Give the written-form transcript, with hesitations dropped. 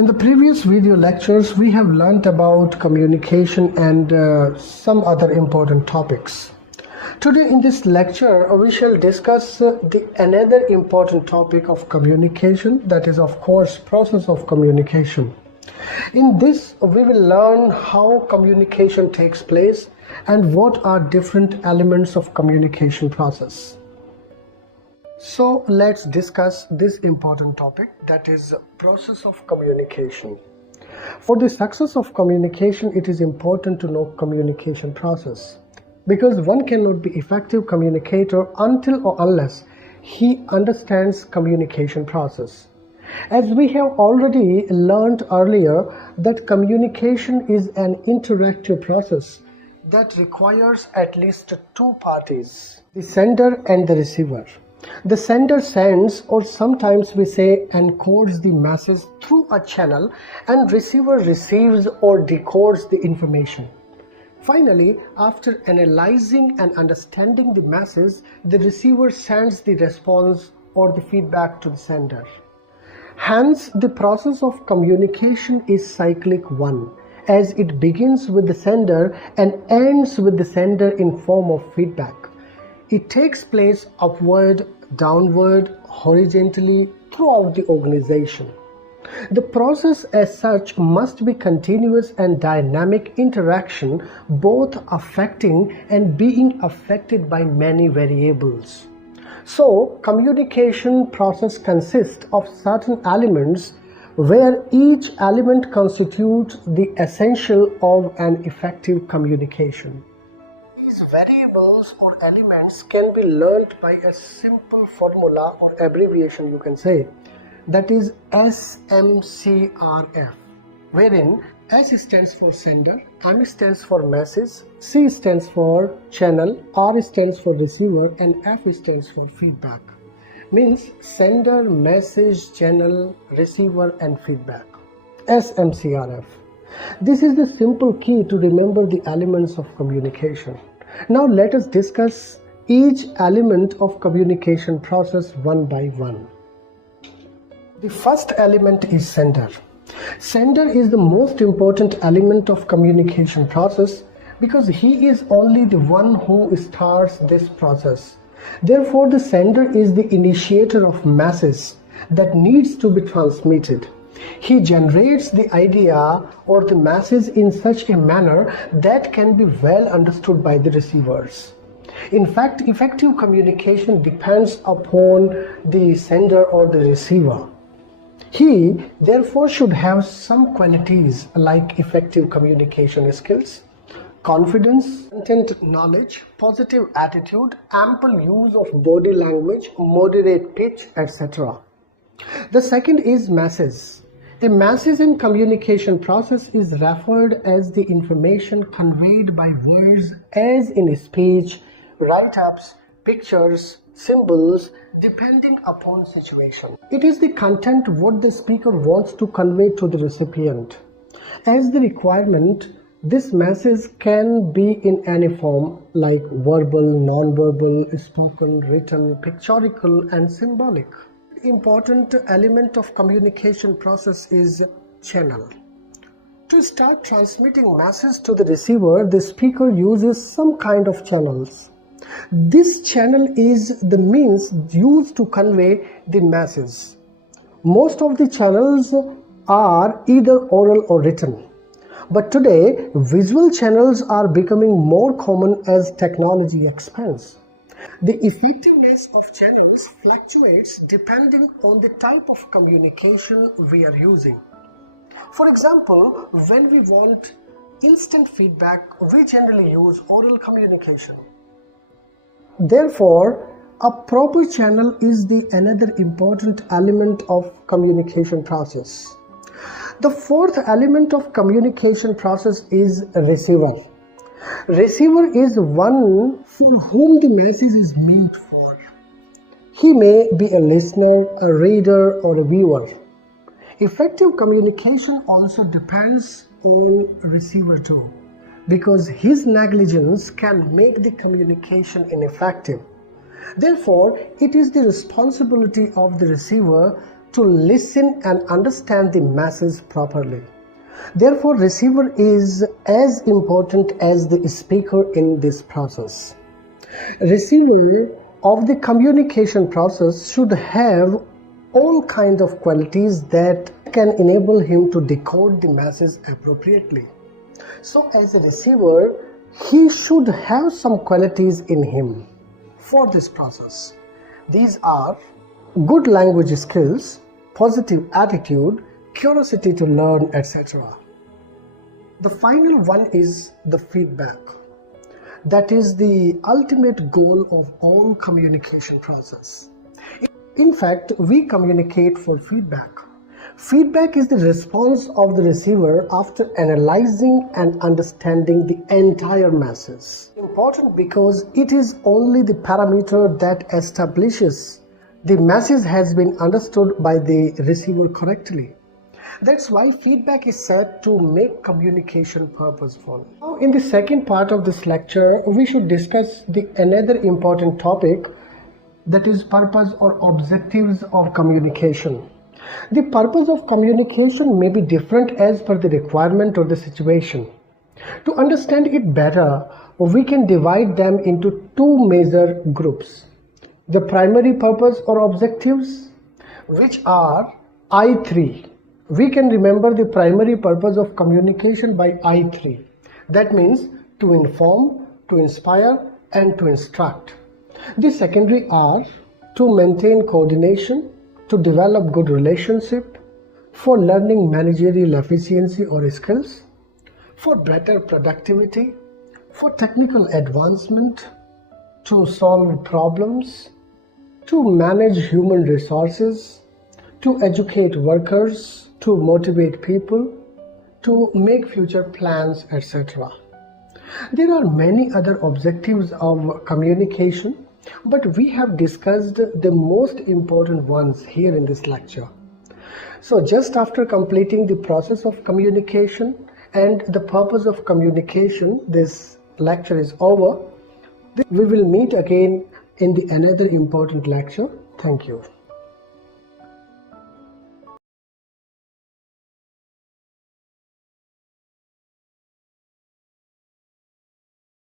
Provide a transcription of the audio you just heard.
In the previous video lectures, we have learnt about communication and some other important topics. Today in this lecture, we shall discuss another important topic of communication, that is of course process of communication. In this, we will learn how communication takes place and what are different elements of communication process. So let's discuss this important topic, that is process of communication. For the success of communication, it is important to know communication process, because one cannot be effective communicator until or unless he understands communication process. As we have already learned earlier that communication is an interactive process that requires at least two parties, the sender and the receiver. The sender sends, or sometimes we say encodes, the message through a channel, and receiver receives or decodes the information. Finally, after analyzing and understanding the message, the receiver sends the response or the feedback to the sender. Hence, the process of communication is cyclic one, as it begins with the sender and ends with the sender in form of feedback. It takes place upward, downward, horizontally throughout the organization. The process as such must be continuous and dynamic interaction, both affecting and being affected by many variables. So, communication process consists of certain elements where each element constitutes the essential of an effective communication. These variables or elements can be learnt by a simple formula or abbreviation, you can say, that is SMCRF, wherein S stands for sender, M stands for message, C stands for channel, R stands for receiver, and F stands for feedback. Means sender, message, channel, receiver, and feedback. SMCRF. This is the simple key to remember the elements of communication. Now let us discuss each element of communication process one by one. The first element is sender. Sender is the most important element of communication process because he is only the one who starts this process. Therefore, the sender is the initiator of message that needs to be transmitted. He generates the idea or the message in such a manner that can be well understood by the receivers. In fact, effective communication depends upon the sender or the receiver. He therefore should have some qualities like effective communication skills, confidence, content knowledge, positive attitude, ample use of body language, moderate pitch, etc. The second is message. A message in communication process is referred as the information conveyed by words, as in speech, write-ups, pictures, symbols, depending upon situation. It is the content what the speaker wants to convey to the recipient. As the requirement, this message can be in any form like verbal, non-verbal, spoken, written, pictorial, and symbolic. Important element of communication process is channel. To start transmitting message to the receiver, the speaker uses some kind of channels. This channel is the means used to convey the message. Most of the channels are either oral or written. But today, visual channels are becoming more common as technology expands. The effectiveness of channels fluctuates depending on the type of communication we are using. For example, when we want instant feedback, we generally use oral communication. Therefore, a proper channel is the another important element of communication process. The fourth element of communication process is receiver. Receiver is one for whom the message is meant for. He may be a listener, a reader, or a viewer. Effective communication also depends on receiver too, because his negligence can make the communication ineffective. Therefore, it is the responsibility of the receiver to listen and understand the masses properly. Therefore, receiver is as important as the speaker in this process. Receiver of the communication process should have all kinds of qualities that can enable him to decode the masses appropriately. So as a receiver, he should have some qualities in him for this process. These are good language skills, positive attitude, curiosity to learn, etc. The final one is the feedback. That is the ultimate goal of all communication process. In fact, we communicate for feedback. Feedback is the response of the receiver after analyzing and understanding the entire masses. Important because it is only the parameter that establishes the masses has been understood by the receiver correctly. That's why feedback is said to make communication purposeful. Now, in the second part of this lecture, we should discuss another important topic, that is purpose or objectives of communication. The purpose of communication may be different as per the requirement or the situation. To understand it better, we can divide them into two major groups. The primary purpose or objectives, which are I3. We can remember the primary purpose of communication by I3. That means to inform, to inspire, and to instruct. The secondary are to maintain coordination, to develop good relationship, for learning managerial efficiency or skills, for better productivity, for technical advancement, to solve problems, to manage human resources, to educate workers, to motivate people, to make future plans, etc. There are many other objectives of communication, but we have discussed the most important ones here in this lecture. So just after completing the process of communication and the purpose of communication, this lecture is over. We will meet again in another important lecture. Thank you.